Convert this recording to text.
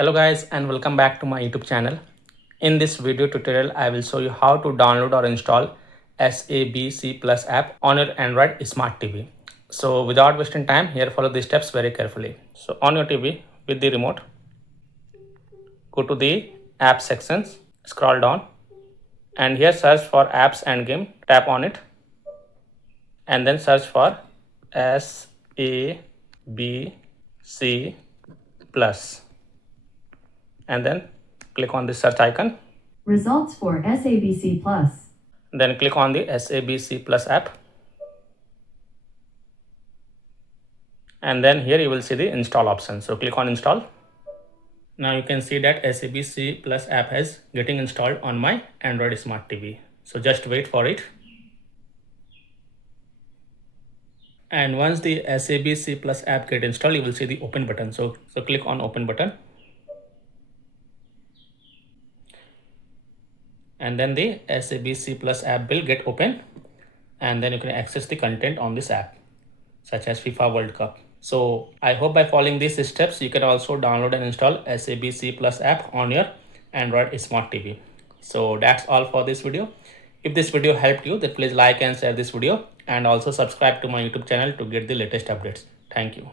Hello guys and welcome back to my YouTube channel. In this video tutorial, I will show you how to download or install SABC Plus app on your Android Smart TV. So without wasting time, here follow the steps very carefully. So on your TV with the remote, go to the app sections, scroll down and here search for apps and game, tap on it and then search for SABC Plus and then click on the search icon. Results for SABC Plus. Then click on the SABC Plus app. And then here you will see the install option. So click on install. Now you can see that SABC Plus app is getting installed on my Android Smart TV. So just wait for it. And once the SABC Plus app get installed, you will see the open button. So click on open button. And then the SABC Plus app will get open and then you can access the content on this app such as FIFA World Cup. So I hope by following these steps you can also download and install SABC Plus app on your Android Smart TV. So that's all for this video. If this video helped you, then please like and share this video and also subscribe to my YouTube channel to get the latest updates. Thank you.